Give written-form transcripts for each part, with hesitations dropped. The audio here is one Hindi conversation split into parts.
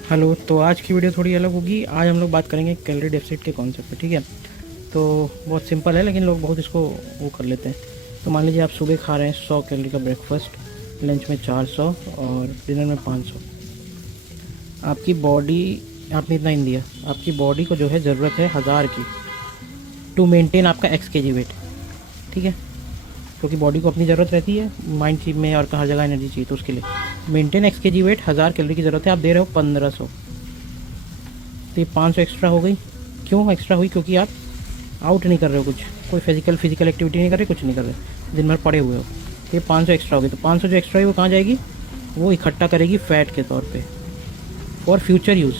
हेलो। तो आज की वीडियो थोड़ी अलग होगी। आज हम लोग बात करेंगे कैलोरी डेफिसिट के कॉन्सेप्ट पे, ठीक है। तो बहुत सिंपल है, लेकिन लोग बहुत इसको वो कर लेते हैं। तो मान लीजिए आप सुबह खा रहे हैं 100 कैलोरी का ब्रेकफास्ट, लंच में 400 और डिनर में 500। आपकी बॉडी, आपने इतना इन दिया, आपकी बॉडी को जो है ज़रूरत है 1000 की टू मेंटेन आपका एक्स के जी वेट, ठीक है। क्योंकि बॉडी को अपनी ज़रूरत रहती है, माइंड की में और हर जगह एनर्जी चाहिए, तो उसके लिए मेंटेन एक्स के जी वेट 1000 कैलोरी की ज़रूरत है। आप दे रहे हो 1500, तो ये 500 एक्स्ट्रा हो गई। क्यों एक्स्ट्रा हुई? क्योंकि आप आउट नहीं कर रहे हो, कुछ कोई फिजिकल एक्टिविटी नहीं कर रहे, कुछ नहीं कर रहे, दिन भर पड़े हुए हो। तो ये 500 एक्स्ट्रा होगी। तो 500 जो एक्स्ट्रा है वो कहाँ जाएगी? वो इकट्ठा करेगी फैट के तौर पे फॉर फ्यूचर यूज़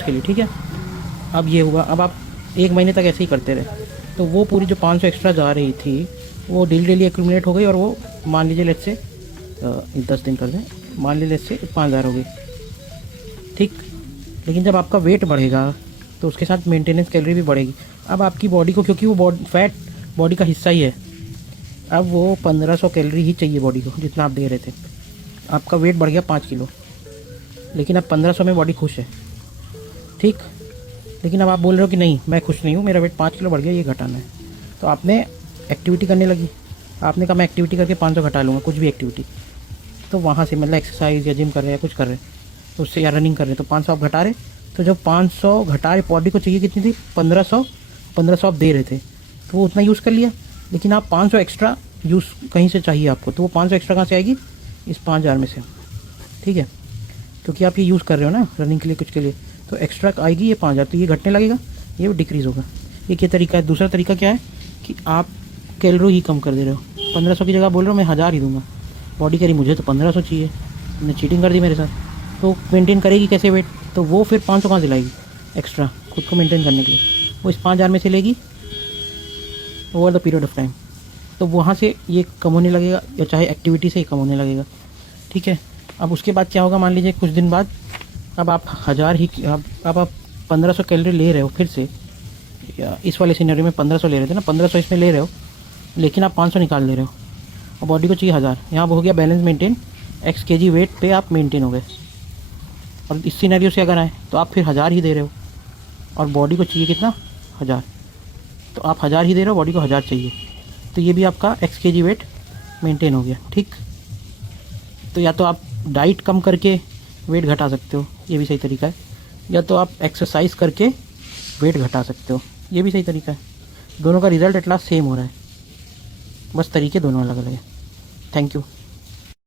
के लिए, ठीक है। अब ये हुआ। अब आप एक महीने तक ऐसे ही करते रहे, तो वो पूरी जो 500 एक्स्ट्रा जा रही थी वो डेली डेली एक्यूमुलेट हो गई, और वो मान लीजिए लेट से 10 दिन कर दें, मान लीजिए लेट से 5000 हो गई, ठीक। लेकिन जब आपका वेट बढ़ेगा तो उसके साथ मेंटेनेंस कैलोरी भी बढ़ेगी। अब आपकी बॉडी को, क्योंकि वो फैट बॉडी का हिस्सा ही है, अब वो 1500 कैलोरी ही चाहिए बॉडी को, जितना आप दे रहे थे। आपका वेट बढ़ गया 5 किलो, लेकिन अब 1500 में बॉडी खुश है, ठीक। लेकिन अब आप बोल रहे हो कि नहीं, मैं खुश नहीं हूँ, मेरा वेट 5 किलो बढ़ गया, ये घटाना है। तो आपने एक्टिविटी करने लगी। आपने कहा मैं एक्टिविटी करके 500 घटा लूँगा, कुछ भी एक्टिविटी। तो वहाँ से मतलब एक्सरसाइज या जिम कर रहे हैं या कुछ कर रहे हैं, तो उससे या रनिंग कर रहे हैं, तो 500 आप घटा रहे। तो जब 500 घटा रहे, बॉडी को चाहिए कितनी थी? 1500। 1500 आप दे रहे थे, तो वो उतना यूज़ कर लिया। लेकिन आप 500 एक्स्ट्रा यूज़ कहीं से चाहिए आपको, तो वो 500 एक्स्ट्रा कहाँ से आएगी? इस 5000 में से, ठीक है। क्योंकि आप ये यूज़ कर रहे हो ना रनिंग के लिए, कुछ के लिए, तो एक्स्ट्रा आएगी ये 5000, तो ये घटने लगेगा, ये डिक्रीज़ होगा। एक ये तरीका है। दूसरा तरीका क्या है कि आप कैलोरी ही कम कर दे रहे हो। 1500 की जगह बोल रहे हो मैं 1000 ही दूंगा। बॉडी कह रही मुझे तो 1500 चाहिए, तुमने चीटिंग कर दी मेरे साथ। तो मेंटेन करेगी कैसे वेट? तो वो फिर 500 कहाँ से लाएगी एक्स्ट्रा खुद को मेंटेन करने के लिए? वो इस 5000 में से लेगी over the period of time. तो वहाँ से ये कम होने लगेगा, या चाहे एक्टिविटी से ही कम होने लगेगा, ठीक है। अब उसके बाद क्या होगा? मान लीजिए कुछ दिन बाद अब आप 1000 ही, अब आप 1500 कैलोरी ले रहे हो फिर से, या इस वाले सिनेरियो में 1500 ले रहे थे ना, 1500 इसमें ले रहे हो, लेकिन आप 500 निकाल ले रहे हो, और बॉडी को चाहिए 1000। यहाँ हो गया बैलेंस मेंटेन, एक्स के जी वेट पे आप मेंटेन हो गए। और इस सिनेरियो से अगर आए तो आप फिर 1000 ही दे रहे हो, और बॉडी को चाहिए कितना? 1000। तो आप 1000 ही दे रहे हो, बॉडी को 1000 चाहिए, तो ये भी आपका एक्स के जी वेट मेंटेन हो गया, ठीक। तो या तो आप डाइट कम करके वेट घटा सकते हो, ये भी सही तरीका है, या तो आप एक्सरसाइज करके वेट घटा सकते हो, ये भी सही तरीका है। दोनों का रिजल्ट एट लास्ट सेम हो रहा है, बस तरीके दोनों अलग अलग है। Thank you.